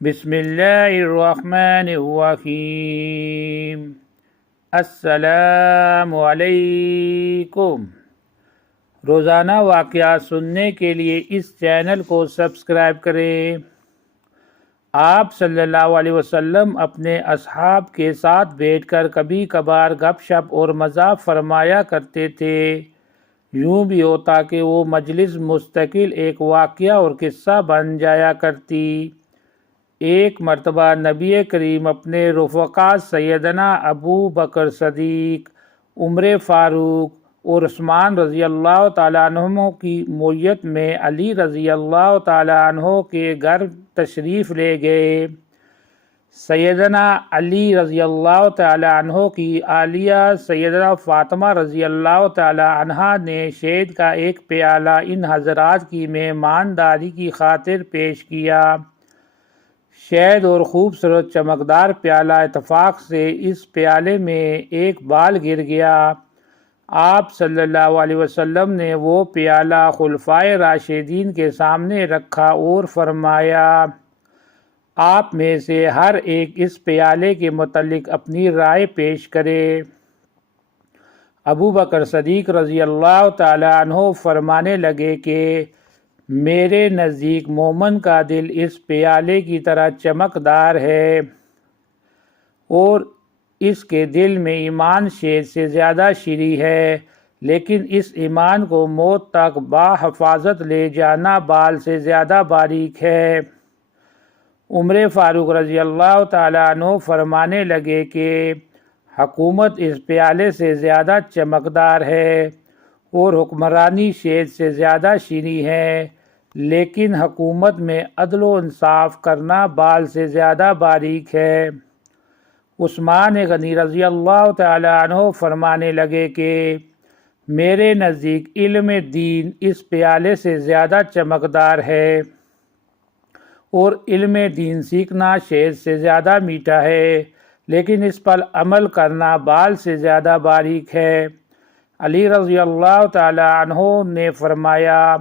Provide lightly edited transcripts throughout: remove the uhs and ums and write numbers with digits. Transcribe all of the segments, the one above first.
بسم اللہ الرحمن الرحیم۔ السلام علیکم۔ روزانہ واقعات سننے کے لیے اس چینل کو سبسکرائب کریں۔ آپ صلی اللہ علیہ وسلم اپنے اصحاب کے ساتھ بیٹھ کر کبھی کبھار گپ شپ اور مذاق فرمایا کرتے تھے۔ یوں بھی ہوتا کہ وہ مجلس مستقل ایک واقعہ اور قصہ بن جایا کرتی۔ ایک مرتبہ نبی کریم اپنے رفقا سیدنا ابو بکر صدیق، عمر فاروق اور عثمان رضی اللہ تعالیٰ عنہ کی معیت میں علی رضی اللہ تعالیٰ عنہ کے گھر تشریف لے گئے۔ سیدنا علی رضی اللہ تعالیٰ عنہ کی اہلیہ سیدنا فاطمہ رضی اللہ تعالیٰ عنہا نے شہد کا ایک پیالہ ان حضرات کی مہمانداری کی خاطر پیش کیا۔ شہد اور خوبصورت چمکدار پیالہ اتفاق سے اس پیالے میں ایک بال گر گیا۔ آپ صلی اللہ علیہ وسلم نے وہ پیالہ خلفائے راشدین کے سامنے رکھا اور فرمایا، آپ میں سے ہر ایک اس پیالے کے متعلق اپنی رائے پیش کرے۔ ابو بکر صدیق رضی اللہ تعالیٰ عنہ فرمانے لگے کہ میرے نزدیک مومن کا دل اس پیالے کی طرح چمکدار ہے اور اس کے دل میں ایمان شہد سے زیادہ شیریں ہے، لیکن اس ایمان کو موت تک بحفاظت لے جانا بال سے زیادہ باریک ہے۔ عمر فاروق رضی اللہ تعالیٰ عنہ فرمانے لگے کہ حکومت اس پیالے سے زیادہ چمکدار ہے اور حکمرانی شہد سے زیادہ شیریں ہے، لیکن حکومت میں عدل و انصاف کرنا بال سے زیادہ باریک ہے۔ عثمان غنی رضی اللہ تعالیٰ عنہ فرمانے لگے کہ میرے نزدیک علم دین اس پیالے سے زیادہ چمکدار ہے اور علم دین سیکھنا شہد سے زیادہ میٹھا ہے، لیکن اس پر عمل کرنا بال سے زیادہ باریک ہے۔ علی رضی اللہ تعالیٰ عنہ نے فرمایا،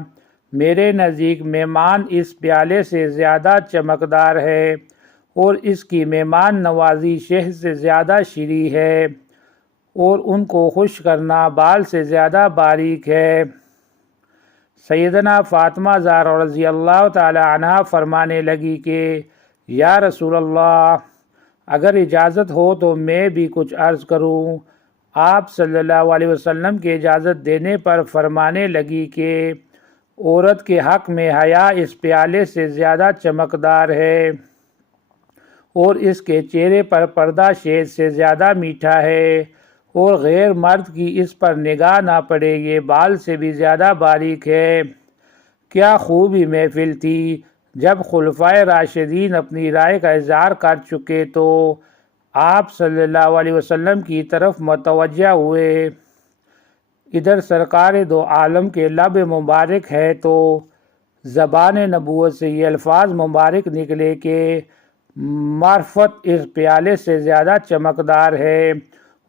میرے نزدیک مہمان اس پیالے سے زیادہ چمکدار ہے اور اس کی مہمان نوازی شہد سے زیادہ شیریں ہے اور ان کو خوش کرنا بال سے زیادہ باریک ہے۔ سیدنا فاطمہ زہرا رضی اللہ تعالی عنہا فرمانے لگی کہ یا رسول اللہ، اگر اجازت ہو تو میں بھی کچھ عرض کروں۔ آپ صلی اللہ علیہ وسلم کے اجازت دینے پر فرمانے لگی کہ عورت کے حق میں حیا اس پیالے سے زیادہ چمکدار ہے اور اس کے چہرے پر پردہ شہد سے زیادہ میٹھا ہے اور غیر مرد کی اس پر نگاہ نہ پڑے، یہ بال سے بھی زیادہ باریک ہے۔ کیا خوبی محفل تھی! جب خلفائے راشدین اپنی رائے کا اظہار کر چکے تو آپ صلی اللہ علیہ وسلم کی طرف متوجہ ہوئے۔ ادھر سرکار دو عالم کے لب مبارک ہے تو زبان نبوت سے یہ الفاظ مبارک نکلے کہ معرفت اس پیالے سے زیادہ چمکدار ہے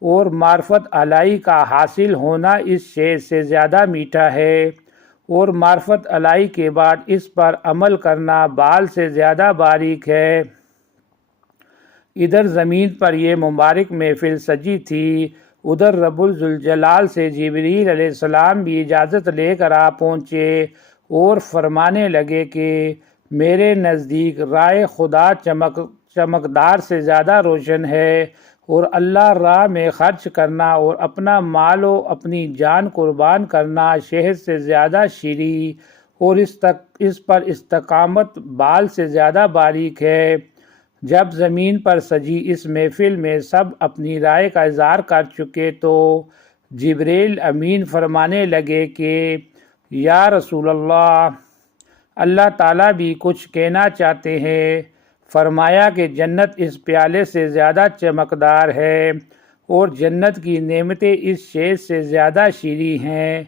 اور معرفت الہی کا حاصل ہونا اس شہد سے زیادہ میٹھا ہے اور معرفت الہی کے بعد اس پر عمل کرنا بال سے زیادہ باریک ہے۔ ادھر زمین پر یہ مبارک محفل سجی تھی، ادھر رب ذوالجلال سے جبریل علیہ السلام بھی اجازت لے کر آ پہنچے اور فرمانے لگے کہ میرے نزدیک رائے خدا چمکدار سے زیادہ روشن ہے اور اللہ راہ میں خرچ کرنا اور اپنا مال و اپنی جان قربان کرنا شہد سے زیادہ شیریں اور اس پر استقامت بال سے زیادہ باریک ہے۔ جب زمین پر سجی اس محفل میں سب اپنی رائے کا اظہار کر چکے تو جبریل امین فرمانے لگے کہ یا رسول اللہ، اللہ تعالیٰ بھی کچھ کہنا چاہتے ہیں۔ فرمایا کہ جنت اس پیالے سے زیادہ چمکدار ہے اور جنت کی نعمتیں اس شہد سے زیادہ شیریں ہیں،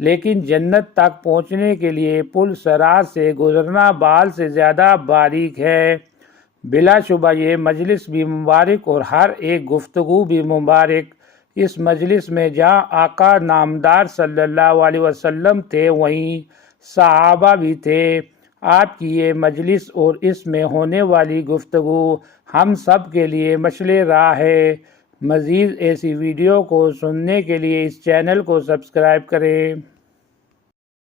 لیکن جنت تک پہنچنے کے لیے پل صراط سے گزرنا بال سے زیادہ باریک ہے۔ بلا شبہ یہ مجلس بھی مبارک اور ہر ایک گفتگو بھی مبارک۔ اس مجلس میں جہاں آقا نامدار صلی اللہ علیہ وسلم تھے، وہیں صحابہ بھی تھے۔ آپ کی یہ مجلس اور اس میں ہونے والی گفتگو ہم سب کے لیے مشعل راہ ہے۔ مزید ایسی ویڈیو کو سننے کے لیے اس چینل کو سبسکرائب کریں۔